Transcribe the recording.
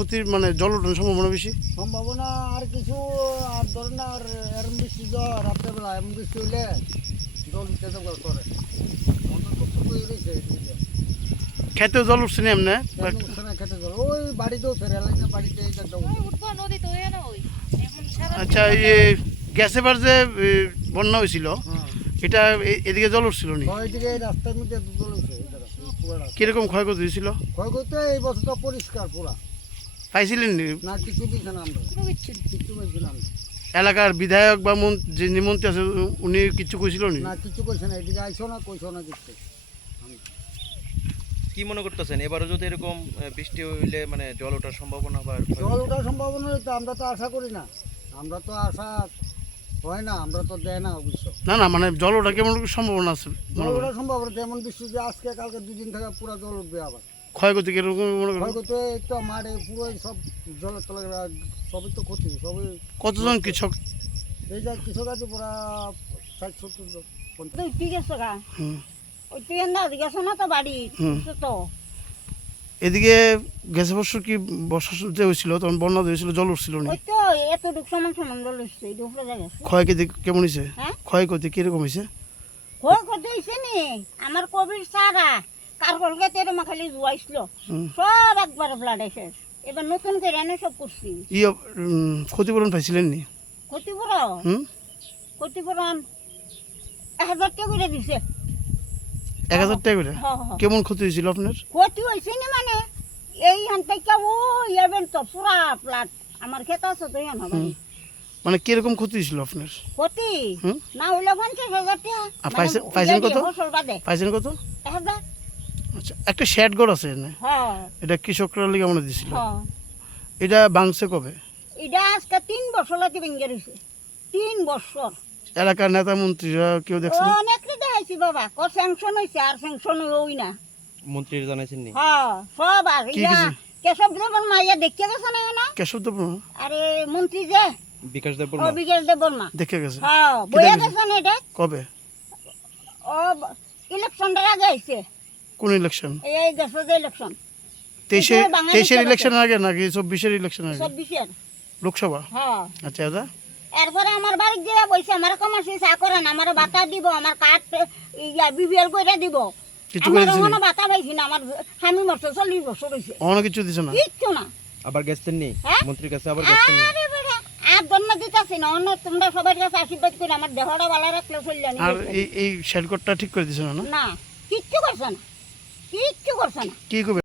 ক্ষতির মানে জল ওঠানোর সম্ভাবনা বেশি? সম্ভাবনা আর কিছু আর ধরেন না, আর এরম বৃষ্টি জ্বর রাত্রেবেলা এমন বৃষ্টি হইলে জল উঠতে যাবো করে খেতেও জল উঠছে না এমনি? খেতে জল ওই বাড়িতেও ফেরে এলাকা বাড়িতে আচ্ছা, এই গ্যাসে বার যে বন্যা হয়েছিল এটা এদিকে জল উঠছিল নি? এদিকে এই রাস্তার মধ্যে জল উঠছে। কিরকম ক্ষয়ক্ষতি হয়েছিল? ক্ষয়ক্ষতি এই বছর তো পরিষ্কার পুরা। পাইছিলেন না কিছু দিচ্ছে না, আমরা কিছু পাইছিলাম না। এলাকার বিধায়ক বা যে মন্ত্রী আছে উনি কিছু কইছিল না? কিছু কইছে না, এদিকে আইসো না, কইছো না কিছু। কি মনে করতেছেন এবারও যদি এরকম বৃষ্টি হইলে মানে জল ওঠার সম্ভাবনা বা জল ওঠার সম্ভাবনা তো আমরা তো আশা করি না, আমরা তো আশা হয় না, আমরা তো দেয় না অবশ্য। না মানে জল ওঠা কেমন সম্ভাবনা আছে? জল ওঠার সম্ভাবনা তেমন বৃষ্টি যে আজকে কালকে দুদিন থেকে পুরো জল উঠবে। আবার ক্ষয়ক্ষতি কিরকম মনে করেন? ক্ষয়ক্ষতি তো মাঠে পুরো সব জলের তলা সবই তো ক্ষতি সবই। কতজন কৃষক? এই যা কৃষক আছে পুরা 60-70 জন। ঠিক আছে গা ওই তুই না গেছো না তো বাড়ি তো এদিকে গেছে বছর কি বর্ষা যে হয়েছিল তখন বন্যা হয়েছিল, জল উঠছিল না? ওই তো এতটুক সমান সমান জল হচ্ছে এই উপরে জায়গা ক্ষয়ক্ষতি কেমন হয়েছে? হ্যাঁ ক্ষয়ক্ষতি কিরকম হয়েছে? ক্ষয় করতে হয়েছে নি আমার কোভিড সারা কারগলকে তেরো খালি জুয়াইছিল সব একবার ব্লাড এসে এবার নতুন করে এনে সব করছি। ক্ষতিপূরণ পাইছিলেন নি? ক্ষতিপূরণ ক্ষতিপূরণ 1000 টাকা করে দিছে। 1000 টাকা করে? কেমন ক্ষতি হয়েছিল আপনার? ক্ষতি হয়েছে না মানে এই হানটাইকা ও ইয়াবেন তো পুরা প্লাট আমার খেতে আছে তো ইয়ান হবে মানে কিরকম ক্ষতি হয়েছিল আপনার? ক্ষতি না হইলে 50,000 টাকা। পাইছেন কত? পাইছেন কত? 1000। আচ্ছা, একটা শেড ঘর আছে না? হ্যাঁ এটা কৃষকরা লিগে মনে দিছিল। হ্যাঁ এটা ভাঙছে কবে? এটা আজকে 3 বছর লাগি ভেঙে রয়েছে। 3 বছর। এলাকার নেতা মন্ত্রীরা কেউ দেখছেন? অনেক দেখাইছি বাবা, ক স্যাংশন হয়েছে আর স্যাংশন হই না। মন্ত্রীরা জানাইছেন নি? হ্যাঁ সব আর ইয়া কেশব দেবর মাইয়া দেখতে গেছে না? কেশব দেব? আরে মন্ত্রী যে বিকাশ দেব ও বিকাশ দেবর মা দেখে গেছে? হ্যাঁ বইয়া গেছে না এটা? কবে? ও ইলেকশনটার আগে আইছে। কোন ইলেকশন? এই গেছে যে ইলেকশন 23-এর ইলেকশন আগে নাকি 24-এর ইলেকশন আগে? 24-এর লোকসভা। হ্যাঁ আচ্ছা দাদা, এরপরে আমার বাড়ির যে বইছে আমার কমাসি চা করেন আমার বাতা দিব আমার কাঠ ইয়া বিবিএল করে দিব কিছু আমার করেছেন? কোনো বাতা পাইছি না, আমার স্বামী মরছে 40 বছর হয়েছে অনেক কিছু দিছে না? কিচ্ছু না। আবার গেছেন নি হ্যাঁ? মন্ত্রীর কাছে? আবার গেছেন নি? আরে বাবা আর দন্না দিতাছি না, অন্য তোমরা সবার কাছে আশীর্বাদ করে আমার দেহটা ভালো রাখলে চললেন। আর এই শেডকটটা ঠিক করে দিছে না? না কিচ্ছু করছে না, কিচ্ছু করছে না। কি করবে?